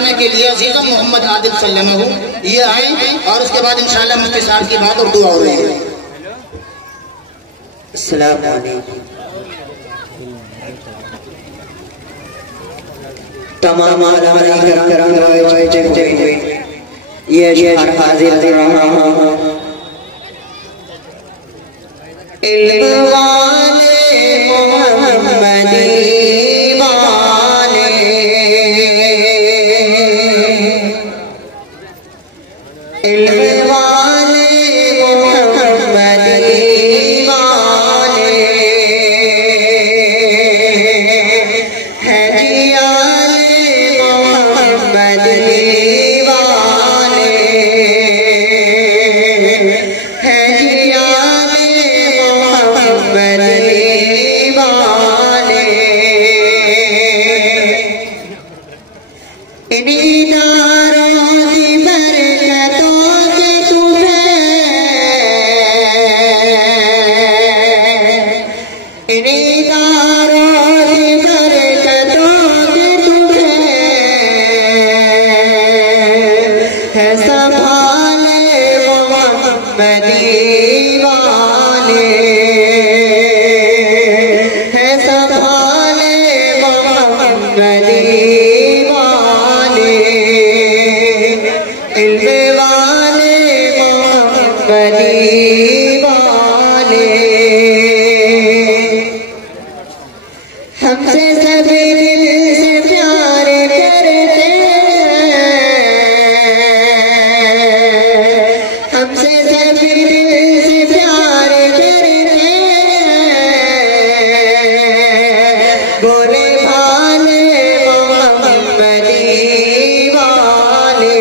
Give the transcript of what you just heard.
करने के लिए अजीज़ मोहम्मद आदिल सल्लल्लाहु ये आए और उसके बाद इंशाअल्लाह मुफ्ती साहब की बात और दुआ हो रही है। अस्सलाम वालेकुम। तमाम ये हाजिर रहा इल्म वाले मोहम्मदी वाले इल्म वाले मोहम्मदी वाले है जियाले मोहम्मदी वाले है जियाले मोहम्मदी वाले इन्हीं नारों की बरकतों से तुम्हें इन्हीं नारों की बरकतों से तुम्हें है संभाले मोहम्मदी वाले है संभाले मोहम्मदी इल्म वाले मोहम्मदी वाले हमसे सभी दिल से प्यार करते हमसे सभी दिल से प्यार करते बोले भाले मोहम्मदी वाले